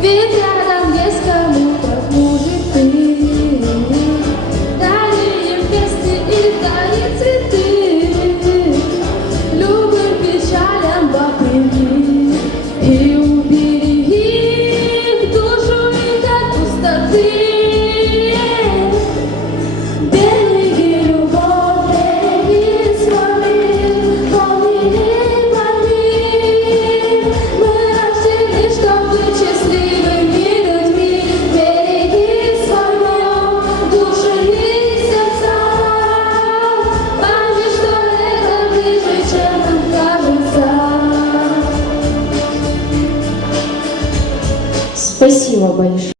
Vida Спасибо большое.